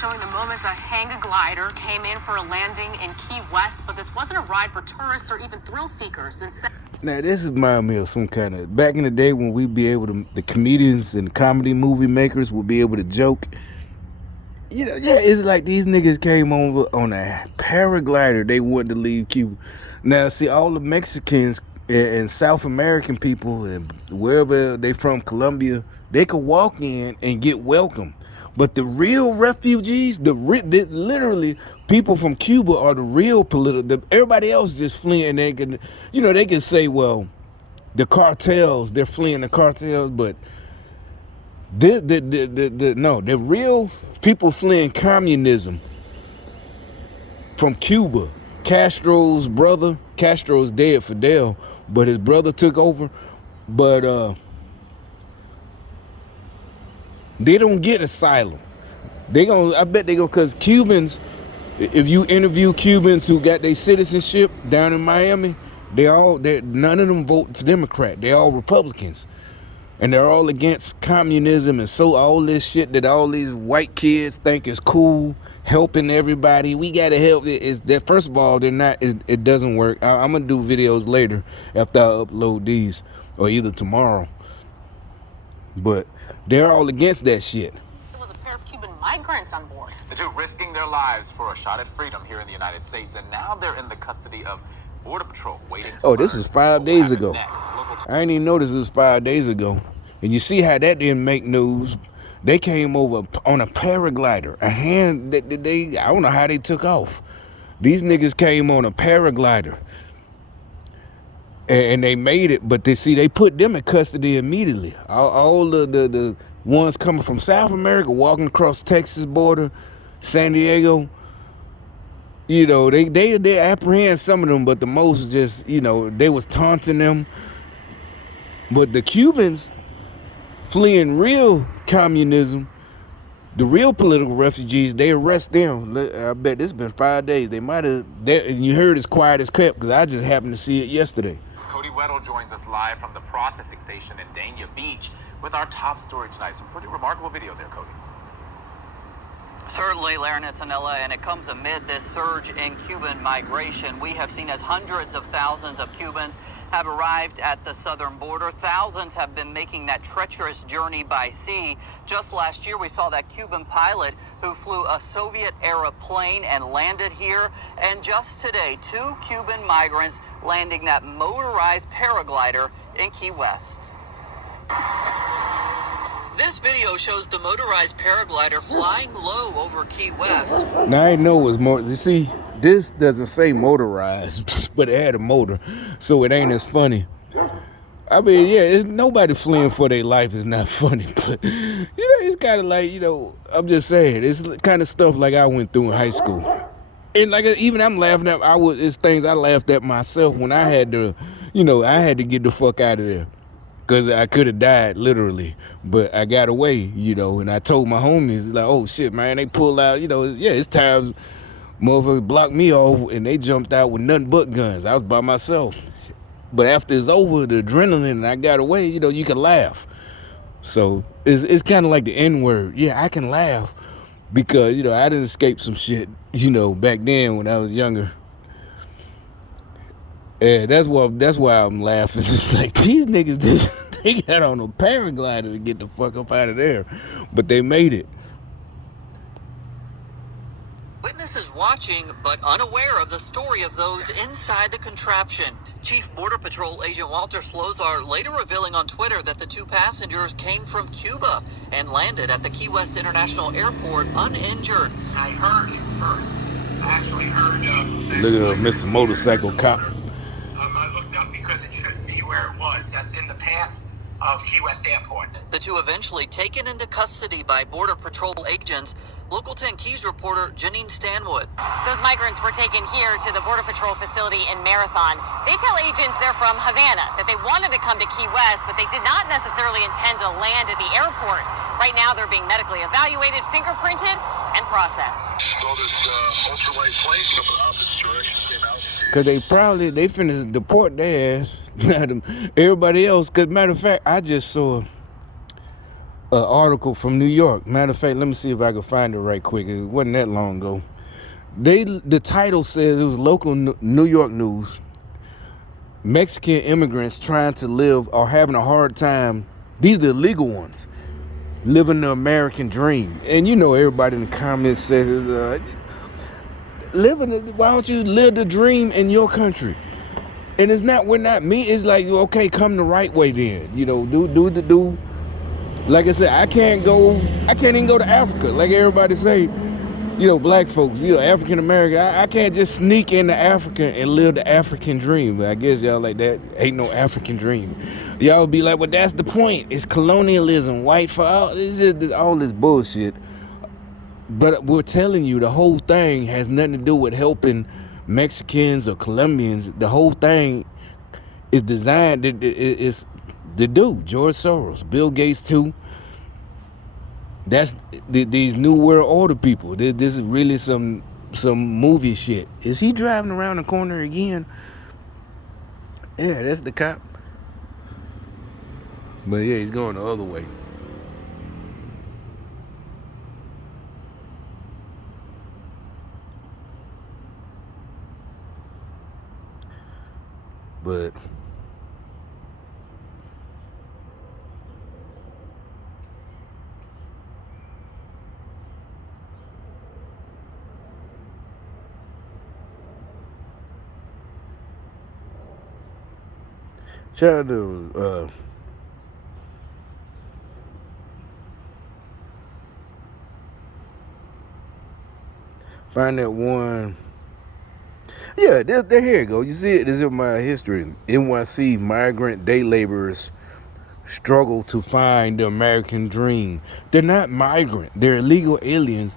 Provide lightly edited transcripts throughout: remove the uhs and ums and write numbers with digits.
showing the moments a hang glider came in for a landing in Key West, but this wasn't a ride for tourists or even thrill seekers. Instead, now this reminds me of some kind of back in the day when we'd be able to, the comedians and comedy movie makers would be able to joke. You know, yeah, it's like these niggas came over on a paraglider. They wanted to leave Cuba. Now, see, all the Mexicans and South American people and wherever they from, Colombia, they could walk in and get welcome. But the real refugees, literally people from Cuba are the real political. Everybody else just fleeing. They can, you know, they can say, well, the cartels, they're fleeing the cartels, but the real people fleeing communism from Cuba. Castro's brother, Castro's dead, Fidel, but his brother took over. But they don't get asylum. I bet they gonna, cause Cubans, if you interview Cubans who got their citizenship down in Miami, none of them vote for Democrat. They all Republicans. And they're all against communism and so all this shit that all these white kids think is cool, helping everybody. We gotta help. Is that first of all, they're not. It doesn't work. I'm gonna do videos later after I upload these, or either tomorrow. But they're all against that shit. there was a pair of Cuban migrants on board. The two risking their lives for a shot at freedom here in the United States, and now they're in the custody of Border Patrol waiting to Oh, this is 5 days ago. I didn't even notice it was 5 days ago. And you see how that didn't make news. They came over on a paraglider. I don't know how they took off. These niggas came on a paraglider. And they made it, but they put them in custody immediately. All the ones coming from South America, walking across Texas border, San Diego, you know, they apprehend some of them, but the most just, you know, they was taunting them. But the Cubans fleeing real communism, the real political refugees, they arrest them. I bet it's been 5 days. They might have, and you heard it's quiet as kept because I just happened to see it yesterday. Cody Weddle joins us live from the processing station in Dania Beach with our top story tonight. Some pretty remarkable video there, Cody. Certainly, Laren, it's Anilla, and it comes amid this surge in Cuban migration. We have seen as hundreds of thousands of Cubans have arrived at the southern border. Thousands have been making that treacherous journey by sea. Just last year, we saw that Cuban pilot who flew a Soviet-era plane and landed here. And just today, 2 Cuban migrants landing that motorized paraglider in Key West. This video shows the motorized paraglider flying low over Key West. Now I know it's more. You see, this doesn't say motorized, but it had a motor, so it ain't as funny. I mean, yeah, it's nobody fleeing for their life is not funny, but you know, it's kind of like, you know, I'm just saying, it's kind of stuff like I went through in high school, and like even I'm laughing at. It's things I laughed at myself when I had to, you know, I had to get the fuck out of there. Because I could have died, literally. But I got away, you know. And I told my homies, like, oh, shit, man. They pulled out, you know. Yeah, it's time motherfuckers blocked me off. And they jumped out with nothing but guns. I was by myself. But after it's over, the adrenaline, and I got away, you know, you can laugh. So it's kind of like the N-word. Yeah, I can laugh. Because, you know, I didn't escape some shit, you know, back then when I was younger. Yeah, that's why I'm laughing. It's like these niggas, they got on a paraglider to get the fuck up out of there, but they made it. Witnesses watching, but unaware of the story of those inside the contraption. Chief Border Patrol Agent Walter Slozar later revealing on Twitter that the 2 passengers came from Cuba and landed at the Key West International Airport uninjured. I heard it first. I actually heard. Look at Mr. Motorcycle Cop. I looked up because it shouldn't be where it was. That's in the path of Key West Airport. The 2 eventually taken into custody by Border Patrol agents. Local 10 Keys reporter Janine Stanwood. Those migrants were taken here to the Border Patrol facility in Marathon. They tell agents they're from Havana, that they wanted to come to Key West, but they did not necessarily intend to land at the airport. Right now, they're being medically evaluated, fingerprinted, and processed. So this ultralight plane coming out this direction came out. Cause they finna deport their ass. Everybody else. Cause matter of fact, I just saw article from New York. Matter of fact, let me see if I can find it right quick. It wasn't that long ago. The title says, it was local New York news. Mexican immigrants trying to live are having a hard time. These are the legal ones, living the American dream. And you know, everybody in the comments says, why don't you live the dream in your country? And we're not me. It's like, okay, come the right way then. You know, do. Like I said, I can't even go to Africa. Like everybody say, you know, black folks, you know, African American, I can't just sneak into Africa and live the African dream. But I guess y'all like, that ain't no African dream. Y'all be like, well, that's the point. It's colonialism, white for all. It's just all this bullshit. But we're telling you, the whole thing has nothing to do with helping Mexicans or Colombians. The whole thing is designed, is to do. George Soros, Bill Gates too. That's these New World Order people. This is really some movie shit. Is he driving around the corner again? Yeah, that's the cop. But yeah, he's going the other way. But trying to find that one. Yeah, there here you go. You see it? This is my history. NYC migrant day laborers struggle to find the American dream. They're not migrant. They're illegal aliens.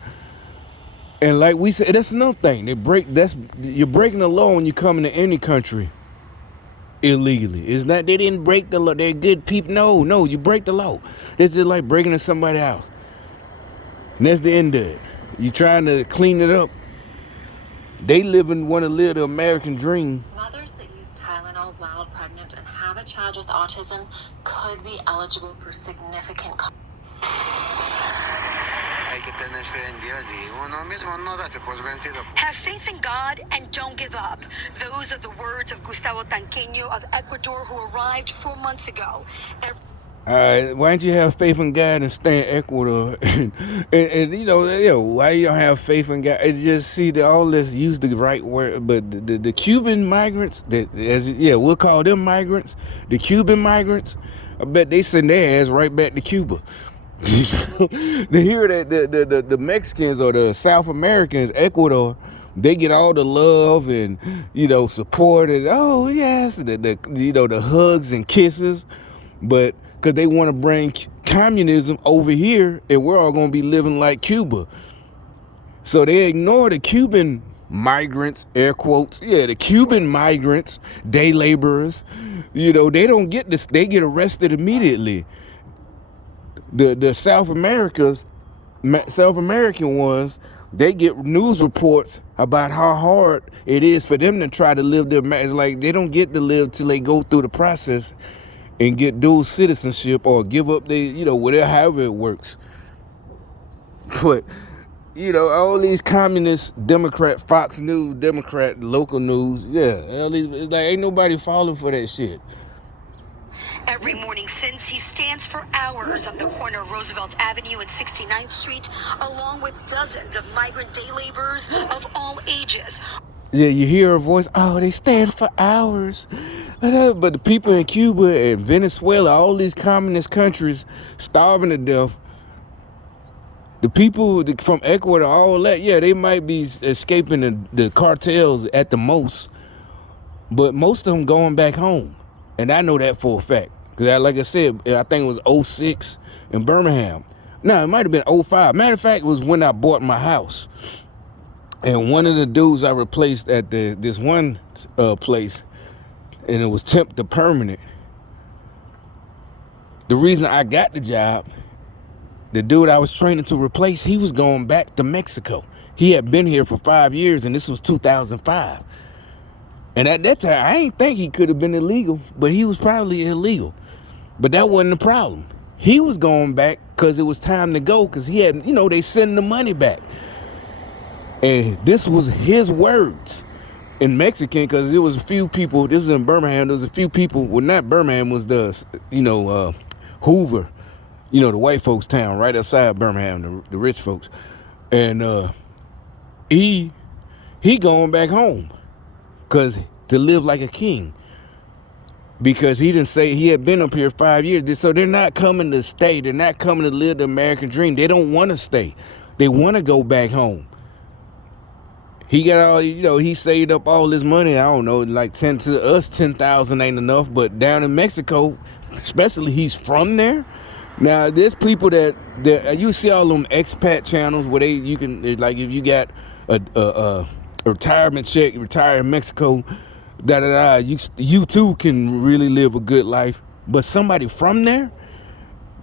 And like we said, that's another thing. You're breaking the law when you come into any country illegally. It's not, they didn't break the law. They're good people. No, you break the law. It's just like breaking into somebody's house. And that's the end of it. You trying to clean it up. They want to live the American dream. Mothers that use Tylenol while pregnant and have a child with autism could be eligible for significant. Have faith in God and don't give up. Those are the words of Gustavo Tanqueño of Ecuador, who arrived 4 months ago. Why don't you have faith in God and stay in Ecuador? and you know, why you don't have faith in God? And just see that all this use the right word, but the Cuban migrants, we'll call them migrants. The Cuban migrants, I bet they send their ass right back to Cuba. To hear that the Mexicans or the South Americans, Ecuador, they get all the love and, you know, support and oh yes, the hugs and kisses, but because they want to bring communism over here and we're all going to be living like Cuba. So they ignore the Cuban migrants, air quotes. Yeah, the Cuban migrants, day laborers, you know, they don't get this. They get arrested immediately. The South American ones, they get news reports about how hard it is for them to try to live their, it's like they don't get to live till they go through the process and get dual citizenship or give up their, you know, whatever, however it works. But, you know, all these communist Democrat, Fox News, Democrat, local news, all these, it's like ain't nobody falling for that shit. Every morning since, he stands for hours on the corner of Roosevelt Avenue and 69th Street, along with dozens of migrant day laborers of all ages. Yeah, you hear a voice, oh, they stand for hours. But the people in Cuba and Venezuela, all these communist countries, starving to death. The people from Ecuador, all that, they might be escaping the cartels at the most. But most of them going back home. And I know that for a fact. Because like I said, I think it was 06 in Birmingham. No, it might have been 05. Matter of fact, it was when I bought my house. And one of the dudes I replaced at this one place, and it was temp to permanent. The reason I got the job, the dude I was training to replace, he was going back to Mexico. He had been here for 5 years, and this was 2005. And at that time, I ain't think he could have been illegal, but he was probably illegal. But that wasn't the problem. He was going back because it was time to go, because he had, they send the money back. And this was his words in Mexican, because there was a few people, this is in Birmingham, there was a few people, well, not Birmingham, was the, Hoover, the white folks town right outside Birmingham, the rich folks. And he going back home because to live like a king, because he didn't say he had been up here 5 years. So they're not coming to stay. They're not coming to live the American dream. They don't want to stay. They want to go back home. He got all, he saved up all this money. I don't know, like 10 to us, 10,000 ain't enough. But down in Mexico, especially, he's from there. Now, there's people that you see all them expat channels where you can, like, if you got a retirement check, retire in Mexico, you too can really live a good life. But somebody from there,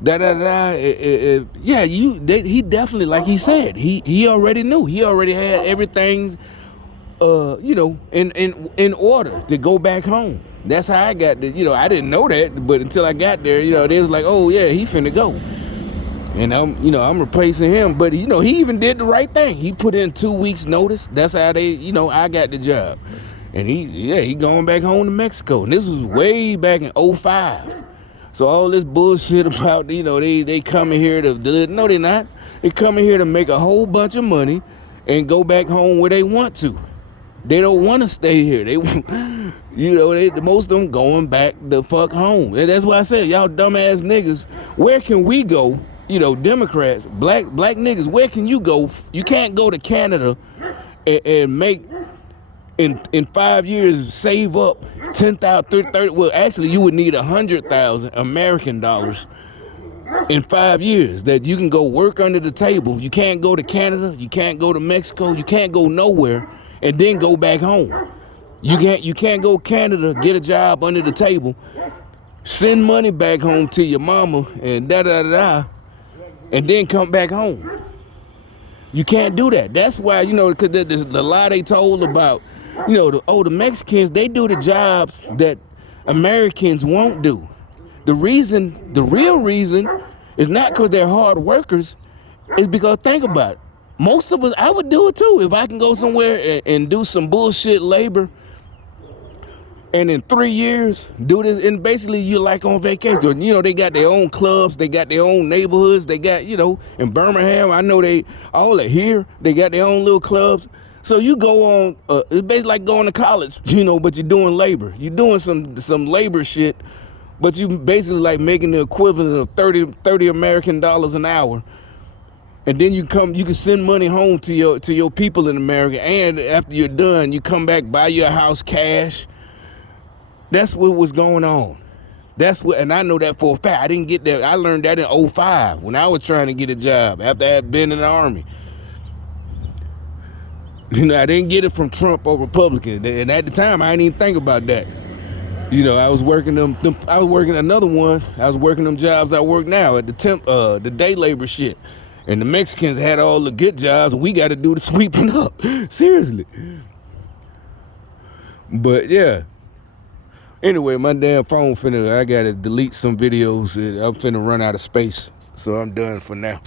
he definitely, like he said, he already knew. He already had everything, in order to go back home. That's how I got the, I didn't know that, but until I got there, they was like, oh yeah, he finna go. And I'm replacing him. But, he even did the right thing. He put in 2 weeks notice. That's how I got the job. And he going back home to Mexico. And this was way back in 2005. So all this bullshit about, they coming here no, they're not. They coming here to make a whole bunch of money and go back home where they want to. They don't want to stay here. They, most of them going back the fuck home. And that's why I said, y'all dumbass niggas, where can we go? Democrats, black niggas, where can you go? You can't go to Canada and make, in 5 years, save up 10,000, 30, well, actually, you would need 100,000 American dollars in 5 years that you can go work under the table. You can't go to Canada. You can't go to Mexico. You can't go nowhere and then go back home. You can't go Canada, get a job under the table, send money back home to your mama and and then come back home. You can't do that. That's why, because the lie they told about, the Mexicans, they do the jobs that Americans won't do. The real reason is not because they're hard workers. It's because, think about it. Most of us, I would do it too. If I can go somewhere and do some bullshit labor, and in 3 years, do this, and basically you're like on vacation. They got their own clubs, they got their own neighborhoods, they got, in Birmingham, I know all are here, they got their own little clubs. So you go on, it's basically like going to college, but you're doing labor. You're doing some labor shit, but you basically like making the equivalent of 30 American dollars an hour. And then you can send money home to your people in America, and after you're done, you come back, buy your house cash. That's what was going on. And I know that for a fact. I didn't get that. I learned that in 2005 when I was trying to get a job after I had been in the Army. I didn't get it from Trump or Republican. And at the time, I didn't even think about that. I was working I was working another one. I was working them jobs I work now at the day labor shit. And the Mexicans had all the good jobs. We got to do the sweeping up. Seriously. But yeah. Anyway, my damn phone I got to delete some videos. I'm finna run out of space. So I'm done for now.